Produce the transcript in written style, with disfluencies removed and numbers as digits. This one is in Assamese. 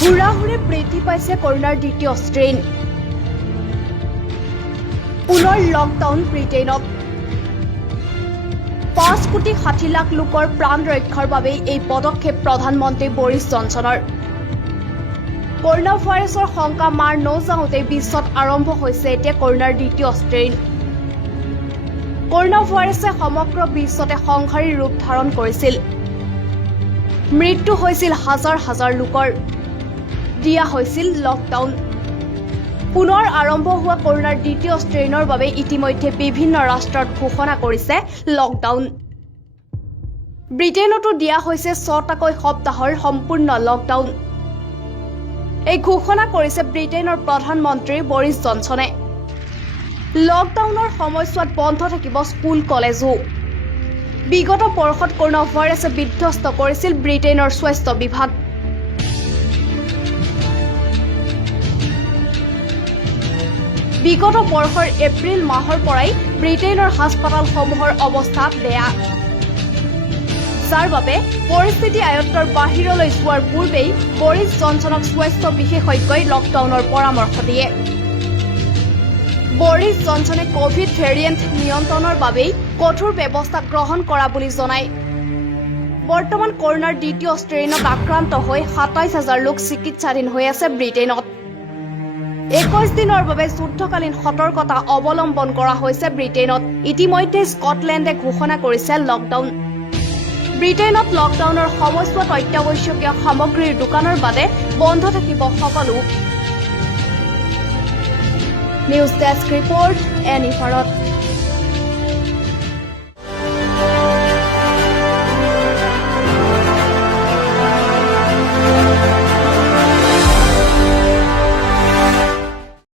হুৰাহুৰে বৃদ্ধি পাইছে কৰোনাৰ দ্বিতীয় ষ্ট্ৰেইন। পুনৰ লকডাউন ব্ৰিটেইনত। 5,60,00,000 লোকৰ প্ৰাণ ৰক্ষাৰ বাবে এই পদক্ষেপ প্ৰধানমন্ত্ৰী বৰিছ জনছনৰ। কৰোনা ভাইৰাছৰ শংকা মাৰ নযাওঁতে বিশ্বত আৰম্ভ হৈছে এতিয়া কৰোনাৰ দ্বিতীয় ষ্ট্ৰেইন। কৰোনা ভাইৰাছে সমগ্ৰ বিশ্বতে সংহাৰী ৰূপ ধাৰণ কৰিছিল। মৃত্যু হৈছিল হাজাৰ হাজাৰ লোকৰ। দিয়া হৈছিল লকডাউন। পুনৰ আৰম্ভ হোৱা কৰোনাৰ দ্বিতীয় ষ্ট্ৰেইনৰ বাবে ইতিমধ্যে বিভিন্ন ৰাষ্ট্ৰত ঘোষণা কৰিছে লকডাউন। ব্ৰিটেইনতো দিয়া হৈছে 6টাকৈ সপ্তাহৰ সম্পূৰ্ণ লকডাউন। এই ঘোষণা কৰিছে ব্ৰিটেইনৰ প্ৰধানমন্ত্ৰী বৰিছ জনছনে। লকডাউনৰ সময়ছোৱাত বন্ধ থাকিব স্কুল কলেজো। বিগত বৰ্ষত কৰোনা ভাইৰাছে বিধ্বস্ত কৰিছিল ব্ৰিটেইনৰ স্বাস্থ্য বিভাগ। বিগত বৰ্ষৰ এপ্ৰিল মাহৰ পৰাই ব্ৰিটেইনৰ হাস্পতালসমূহৰ অৱস্থা বেয়া, যাৰ বাবে পৰিস্থিতি আয়ত্তৰ বাহিৰলৈ যোৱাৰ পূৰ্বেই বৰিছ জনছনক স্বাস্থ্য বিশেষজ্ঞই লকডাউনৰ পৰামৰ্শ দিয়ে। বৰিছ জনছনে কভিড ভেৰিয়েণ্ট নিয়ন্ত্ৰণৰ বাবেই কঠোৰ ব্যৱস্থা গ্ৰহণ কৰা বুলি জনায়। বৰ্তমান কৰোনাৰ দ্বিতীয় ষ্ট্ৰেইনত আক্ৰান্ত হৈ 27,000 লোক চিকিৎসাধীন হৈ আছে ব্ৰিটেইনত। 21 দিনৰ বাবে যুদ্ধকালীন সতৰ্কতা অৱলম্বন কৰা হৈছে ব্ৰিটেইনত। ইতিমধ্যে স্কটলেণ্ডে ঘোষণা কৰিছে লকডাউন। ব্ৰিটেইনত লকডাউনৰ সময়ছোৱাত অত্যাৱশ্যকীয় সামগ্ৰীৰ দোকানৰ বাদে বন্ধ থাকিব সকলো। News desk report, any Bharat.